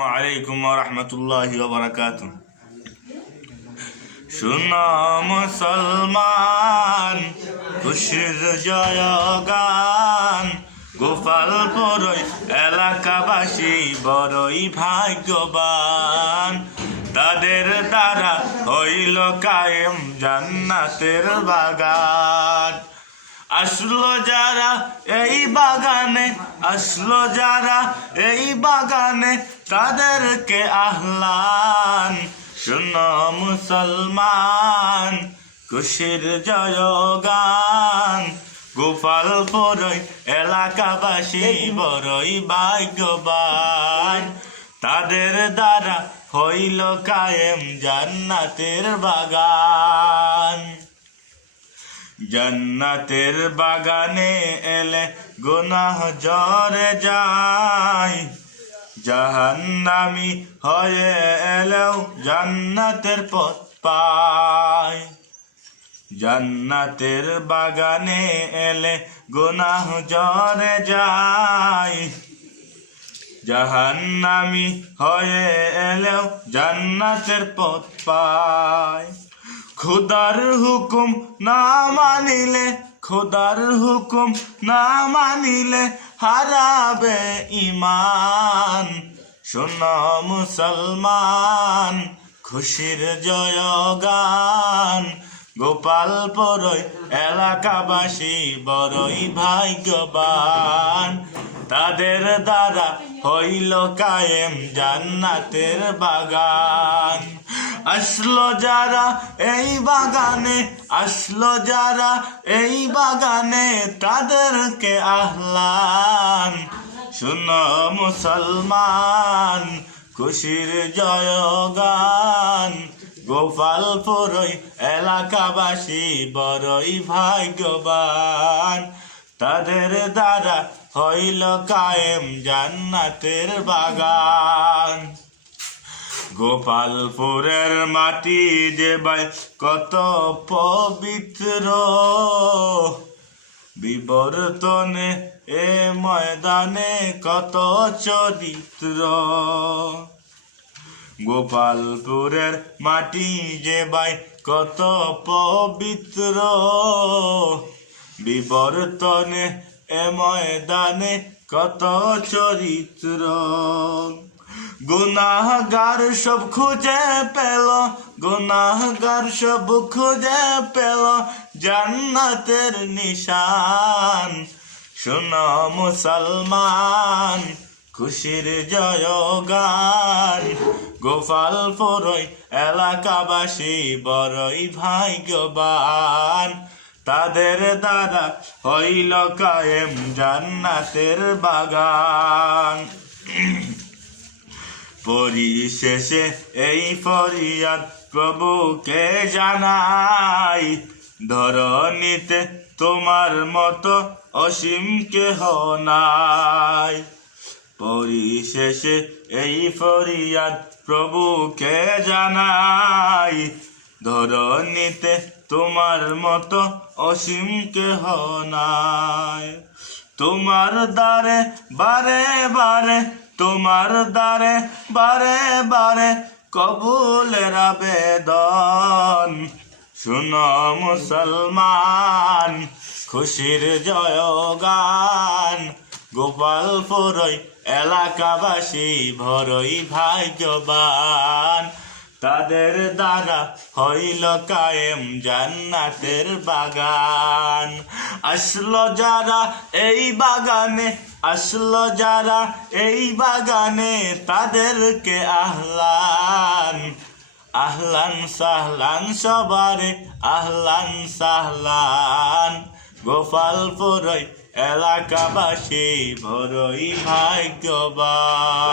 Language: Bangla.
আলাইকুম ওয়া রাহমাতুল্লাহি ওয়া বারাকাতুহু। শুনো মুসলমান, খুশির জয়গান, গোপালপুর এলাকাবাসী বড়ই ভাগ্যবান। তাদের দ্বারা হইল কায়েম জান্নাতের বাগান। আসলো যারা এই বাগানে, আসলো যারা এই বাগানে, তাদেরকে আহলান। শুনো মুসলমান, খুশির জয়গান, গোপালপুর এলাকাবাসী বড়ই ভাগ্যবান। তাদের দ্বারা হইল কায়েম জান্নাতের বাগান। জান্নাতের বাগানে এলে গুনাহ ঝরে যায়, জাহান্নামী হয়ে এলেও জান্নাতের পথ পায়। জান্নাতের বাগানে এলে গুনাহ ঝরে যায়, জাহান্নামী হয়ে এলেও জান্নাতের পথ পায়। খুদার হুকুম না মানিলে, খুদার হুকুম না মানিলে হারাবে ঈমান। শোনো মুসলমান, খুশির জয়গান, গোপালপুর এলাকাবাসী বড়ই ভাগ্যবান। তাদের দ্বারা হইল কায়েম জান্নাতের বাগান। আসলো যারা এই বাগানে, আসলো যারা এই বাগানে, তাদেরকে আহলান। শুনো মুসলমান, খুশির জয়গান, গোপালপুর এলাকাবাসী বড়ই ভাগ্যবান। তাদের দ্বারা হইল কায়েম জান্নাতের বাগান। গোপালপুরের মাটি যে ভাই কত পবিত্র, বিবর্তনে এ ময়দানে কত চরিত্র। গোপালপুরের মাটি যে ভাই কত পবিত্র, বিবর্তনে এ ময়দানে কত চরিত্র। গুনাহগার সব খুঁজে পেল, গুনাহগার সব খুঁজে পেল জান্নাতের নিশান। শোনো মুসলমান, খুশির জয়গান, গোপালপুর এলাকাবাসী বড়ই ভাগ্যবান। তাদের দ্বারা হইল কায়েম জান্নাতের বাগান। পরিশেষে এই ফরিয়াদ প্রভুকে জানাই, ধরণীতে তোমার মতো অসীম কেহ নাই। পরিশেষে এই ফরিয়াদ প্রভুকে জানাই, ধরণীতে তোমার মতো অসীম কেহ নাই। তোমার দ্বারে বারে বারে, তোমার দ্বারে বারে বারে কবুলের আবেদন। শুনো মুসলমান, খুশির জয়গান, গোপালপুর এলাকাবাসী বড়ই ভাগ্যবান। তাদের দ্বারা হইল কায়েম জান্নাতের বাগান। আসলো যারা এই বাগানে, আসলো যারা এই বাগানে, তাদেরকে আহলান। আহলান সাহলান সবারে, আহলান সাহলান। গোপালপুর এলাকাবাসী বড়ই ভাগ্যবান।